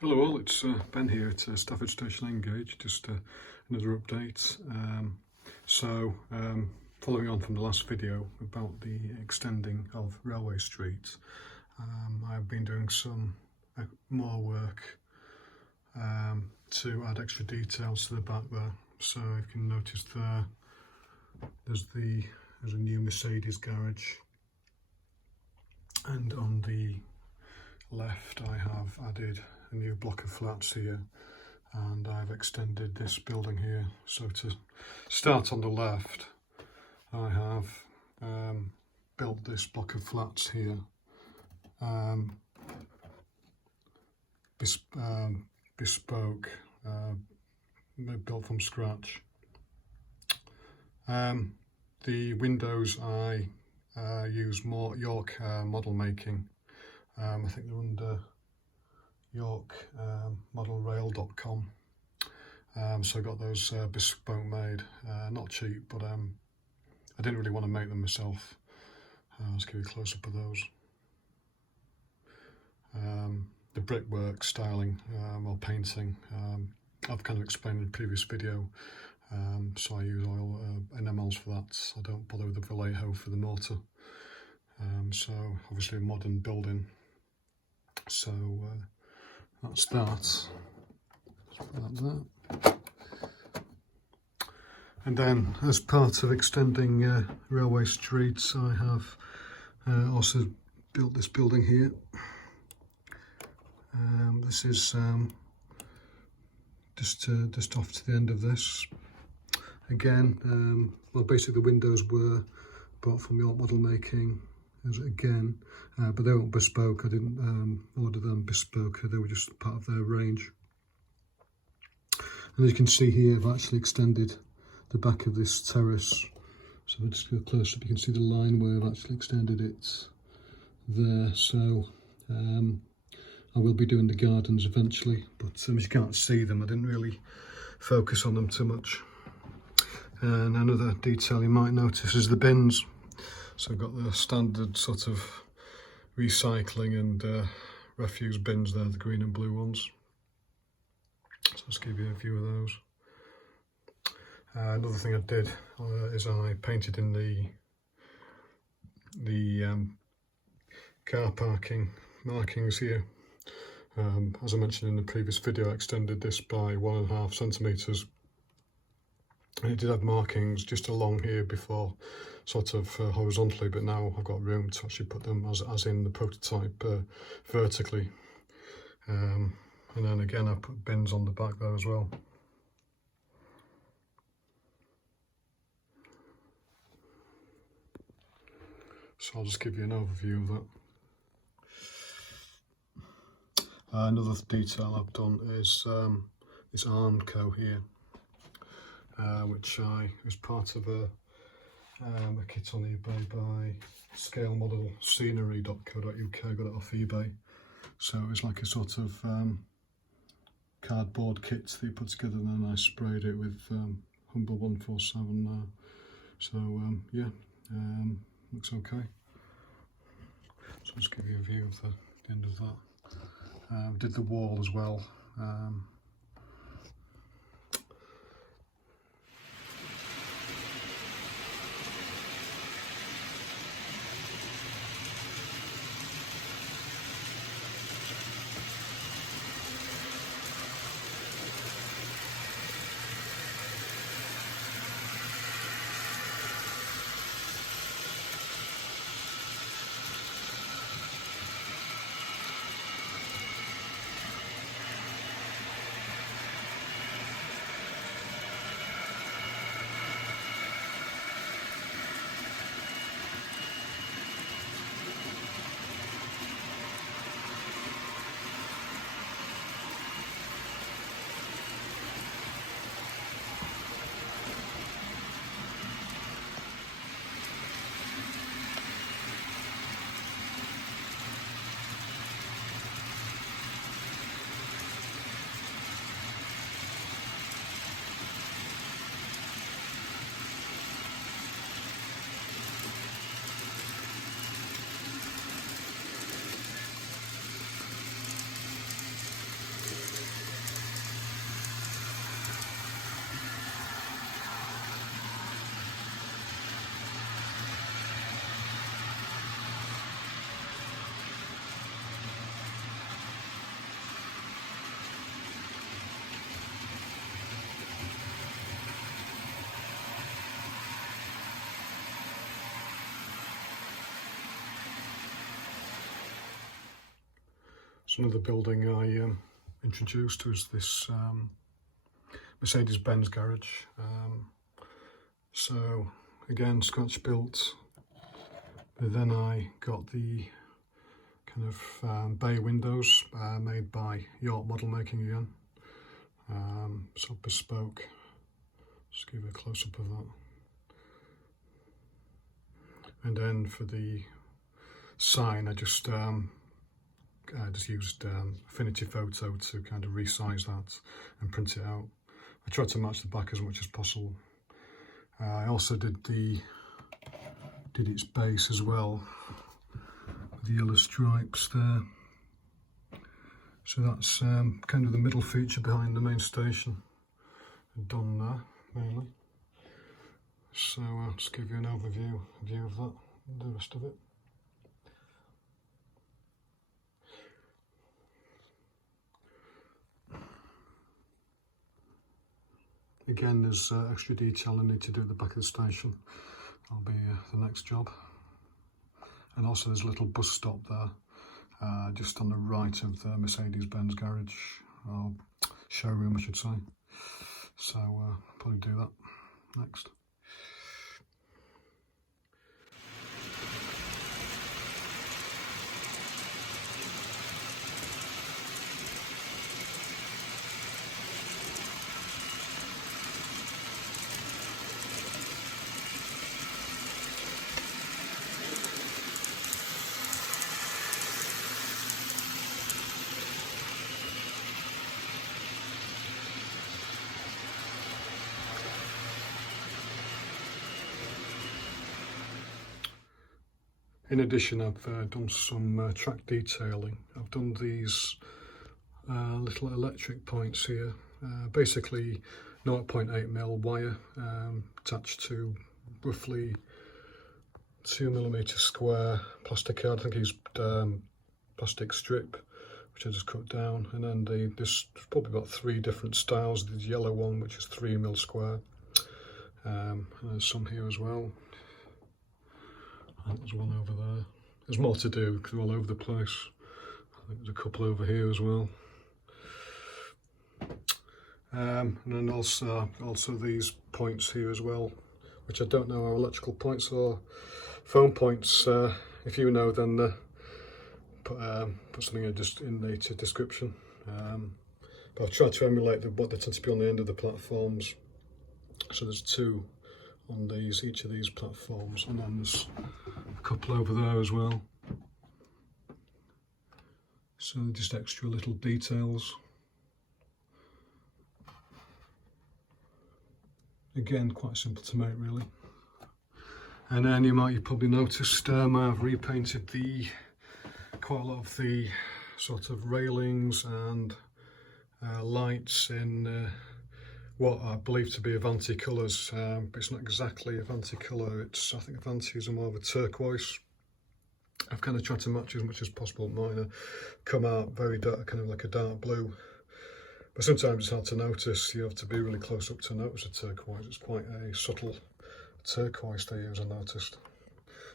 Hello all, it's Ben here at Stafford Station Engage, just another update. Following on from the last video about the extending of Railway Street, I've been doing some more work to add extra details to the back there. So you can notice there's a new Mercedes garage, and on the left I have added a new block of flats here, and I've extended this building here. So to start on the left, I have built this block of flats here, bespoke, built from scratch. The windows I use more York model making. I think they're under yorkmodelrail.com. So I got those bespoke made, not cheap, but I didn't really want to make them myself. Let's give you a close up of those. The brickwork styling or painting, I've kind of explained in a previous video. So I use oil enamels for that. I don't bother with the Vallejo for the mortar. So obviously a modern building. So that's that. Like that. And then, as part of extending Railway Street, I have also built this building here. This is just off to the end of this. Again, well, basically the windows were bought from York Model Making. Again, but they weren't bespoke. I didn't order them bespoke, they were just part of their range. And as you can see here, I've actually extended the back of this terrace. So if I just go close up, you can see the line where I've actually extended it there. So I will be doing the gardens eventually, but as you can't see them, I didn't really focus on them too much. And another detail you might notice is the bins. So I've got the standard sort of recycling and refuse bins there, the green and blue ones. So let's give you a view of those. Another thing I did is I painted in the car parking markings here. As I mentioned in the previous video, I extended this by 1.5 centimetres. And it did have markings just along here before, sort of horizontally, but now I've got room to actually put them as in the prototype vertically. And then again I put bins on the back there as well. So I'll just give you an overview of that. Another detail I've done is this armco here, which was part of a kit on eBay by scalemodelscenery.co.uk. I got it off eBay. So it was like a sort of cardboard kit that you put together, and then I sprayed it with Humble 147. Yeah, looks okay. So I'll just give you a view of the end of that. Did the wall as well. So another building I introduced was this Mercedes-Benz garage. So again, scratch built, but then I got the kind of bay windows made by York Model Making again. So bespoke. Just give you a close-up of that. And then for the sign, I just used Affinity Photo to kind of resize that and print it out. I tried to match the back as much as possible. I also did its base as well, with the yellow stripes there. So that's kind of the middle feature behind the main station. Done there, mainly. So I'll just give you an overview of that, and the rest of it. Again, there's extra detail I need to do at the back of the station. That'll be the next job. And also there's a little bus stop there, just on the right of the Mercedes-Benz garage, or showroom I should say. So I'll probably do that next. In addition, I've done some track detailing. I've done these little electric points here, basically 0.8mm wire attached to roughly 2mm square plastic card. I think it's plastic strip, which I just cut down, and then there's probably about 3 different styles. There's the yellow one, which is 3mm square, and there's some here as well. There's one over there. There's more to do because they're all over the place. I think there's a couple over here as well. And then also these points here as well, which I don't know are electrical points or phone points. If you know, then put something in the description. But I've tried to emulate what they tend to be on the end of the platforms. So there's 2 on each of these platforms, and then there's a couple over there as well. So just extra little details. Again, quite simple to make really. And then you probably noticed I've repainted quite a lot of the sort of railings and lights in what I believe to be Avanti colours, but it's not exactly Avanti colour. I think Avanti is more of a turquoise. I've kind of tried to match as much as possible. Mine come out very dark, kind of like a dark blue. But sometimes it's hard to notice. You have to be really close up to notice a turquoise. It's quite a subtle turquoise they use, I noticed.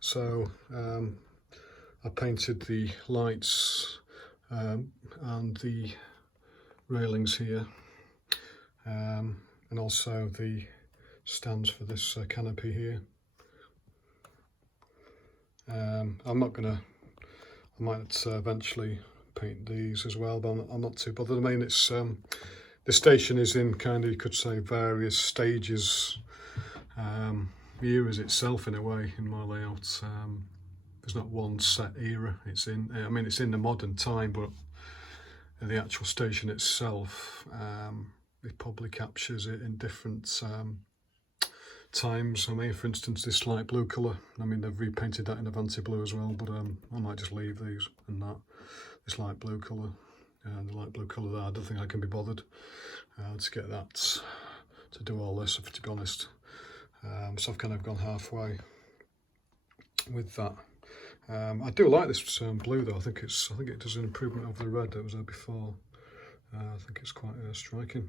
So I painted the lights and the railings here. And also the stands for this canopy here. I might eventually paint these as well, but I'm not too bothered. I mean, it's the station is in kind of, you could say, various stages, eras itself in a way in my layout. There's not one set era. It's in the modern time, but the actual station itself, it probably captures it in different times. I mean, for instance, this light blue colour, I mean, they've repainted that in Avanti blue as well, but I might just leave these and this light blue colour and the light blue colour there. I don't think I can be bothered to get that to do all this, to be honest. So I've kind of gone halfway with that. I do like this blue though. I think it does an improvement over the red that was there before. I think it's quite striking.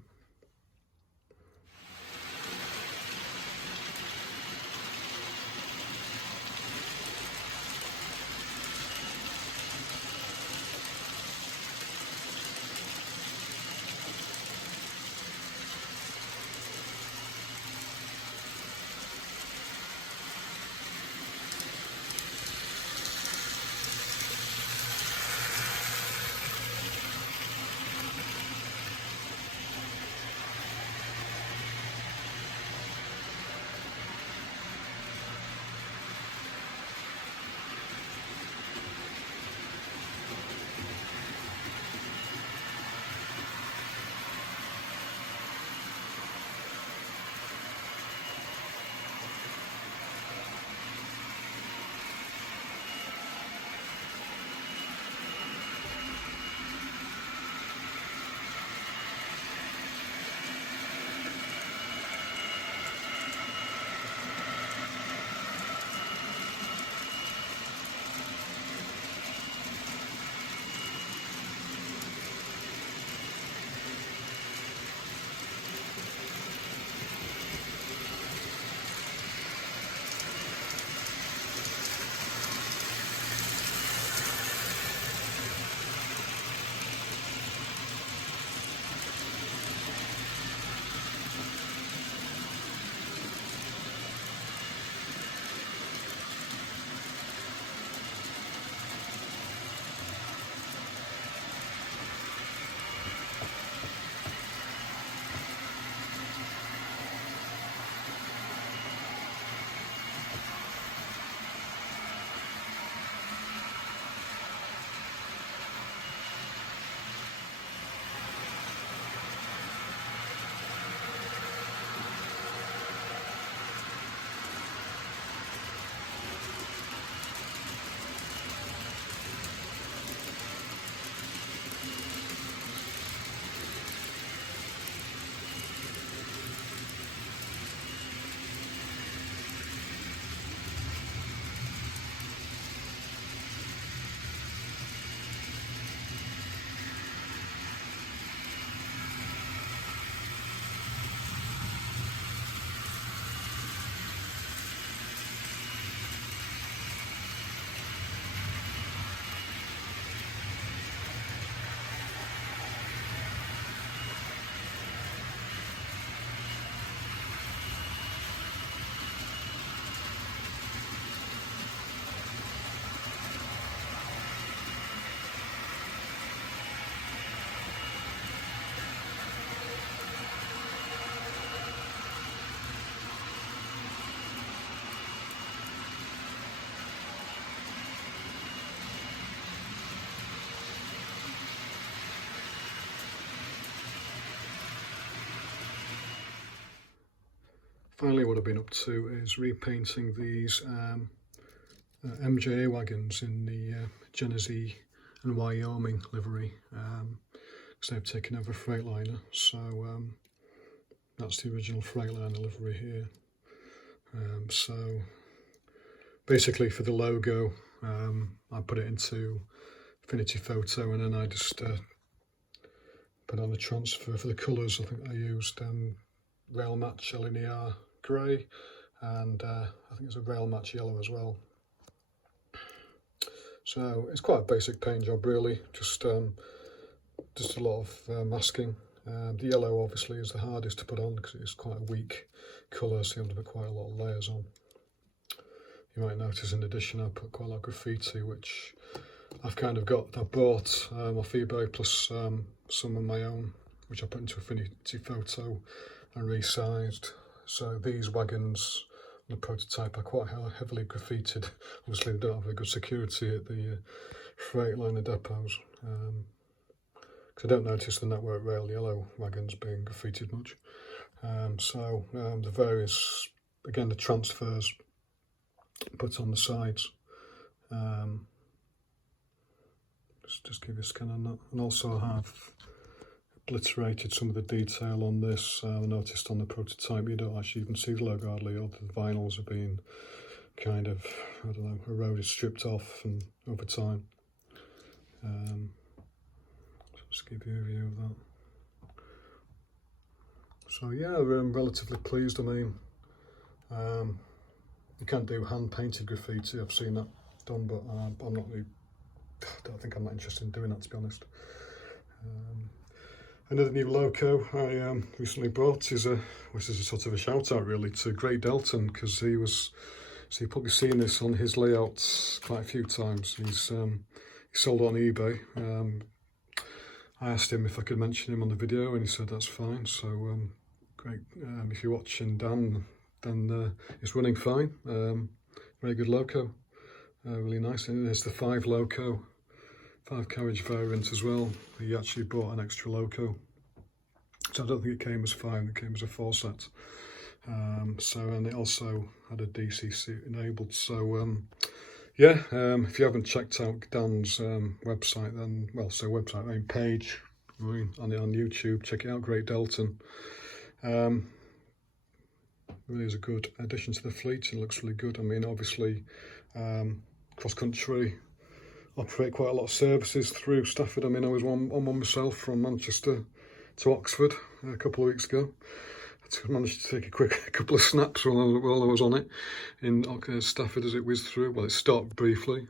finally what I've been up to is repainting these MJA wagons in the Genesee and Wyoming livery, because they've taken over Freightliner. So that's the original Freightliner livery here. So basically for the logo, I put it into Affinity Photo, and then I just put on the transfer. For the colours, I think I used Rail Match Linear Grey, and I think it's a Rail Match Yellow as well. So it's quite a basic paint job really, just a lot of masking. The yellow obviously is the hardest to put on because it's quite a weak colour, so you have to put quite a lot of layers on. You might notice in addition I put quite a lot of graffiti, which I've kind of got, I bought off eBay, plus some of my own, which I put into Affinity Photo and resized. So these wagons, the prototype, are quite heavily graffitied. Obviously they don't have a good security at the Freightliner depots, because I don't notice the Network Rail yellow wagons being graffitied much. So the various, again the transfers put on the sides, just give you a scan on that. And also I have obliterated some of the detail on this. I noticed on the prototype you don't actually even see the logo hardly, or the vinyls have been kind of, I don't know, eroded, stripped off and over time. Just give you a view of that. So yeah, I'm relatively pleased. I mean, you can't do hand painted graffiti, I've seen that done, but I'm not really, I don't think I'm not interested in doing that, to be honest. Another new loco I recently bought is which is a sort of a shout out really to Great Delton, because so you've probably seen this on his layouts quite a few times. He's he sold on eBay. I asked him if I could mention him on the video, and he said that's fine. So great. If you're watching Dan, then it's running fine. Very good loco, really nice. And there's the 5 loco, 5 carriage variant as well. He actually bought an extra loco, so I don't think it came as 5, it came as a 4 set. So, and it also had a DCC enabled. So yeah, if you haven't checked out Dan's website, then, well, so website, I mean page, on YouTube, check it out, Great Delton. Really is a good addition to the fleet. It looks really good. I mean, obviously, cross country, operate quite a lot of services through Stafford. I mean, I was on one myself from Manchester to Oxford a couple of weeks ago. I managed to take a quick couple of snaps while I was on it in Stafford as it whizzed through. Well, it stopped briefly.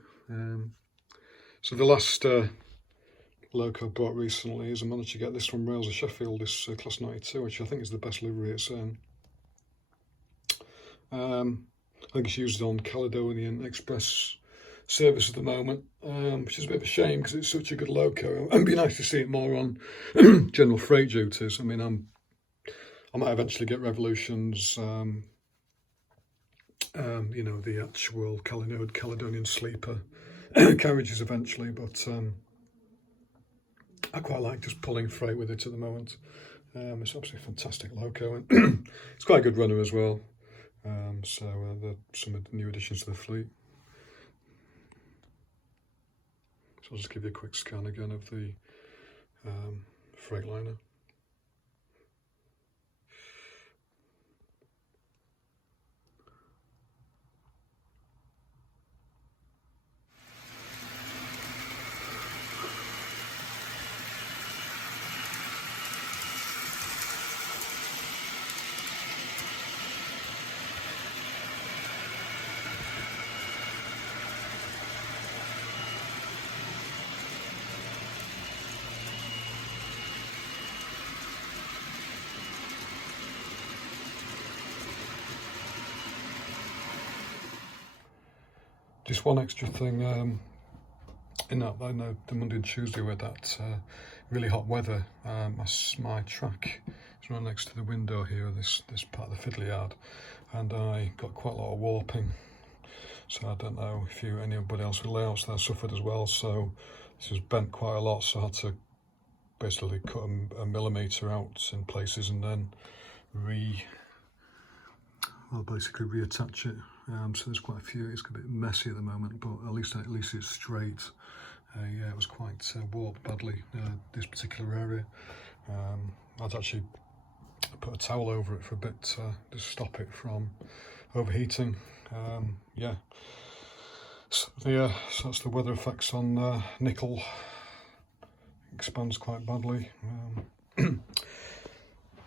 So the last loco I bought recently is I managed to get this from Rails of Sheffield, this Class 92, which I think is the best livery it's I think it's used on Caledonian Express service at the moment, which is a bit of a shame because it's such a good loco. It'd be nice to see it more on general freight duties. I mean, I might eventually get Revolution's, you know, the actual Caledonian sleeper carriages eventually, but I quite like just pulling freight with it at the moment. It's absolutely fantastic loco, and it's quite a good runner as well. So some of the new additions to the fleet. So I'll just give you a quick scan again of the Freightliner. Just one extra thing, in that, I know the Monday and Tuesday with that really hot weather, my track is right next to the window here, this part of the fiddly yard, and I got quite a lot of warping. So I don't know if anybody else with layouts there suffered as well. So this was bent quite a lot, so I had to basically cut a millimetre out in places and then I'll basically reattach it. So there's quite a few. It's a bit messy at the moment, but at least it's straight. Yeah, it was quite warped badly, this particular area. I'd actually put a towel over it for a bit to stop it from overheating. Yeah, so that's the weather effects on nickel. It expands quite badly.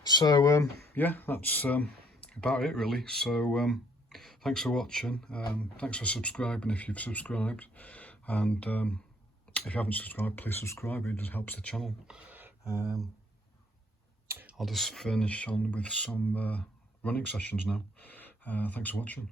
So yeah, that's about it really. So thanks for watching. Thanks for subscribing if you've subscribed, and if you haven't subscribed, please subscribe. It just helps the channel. I'll just finish on with some running sessions now. Thanks for watching.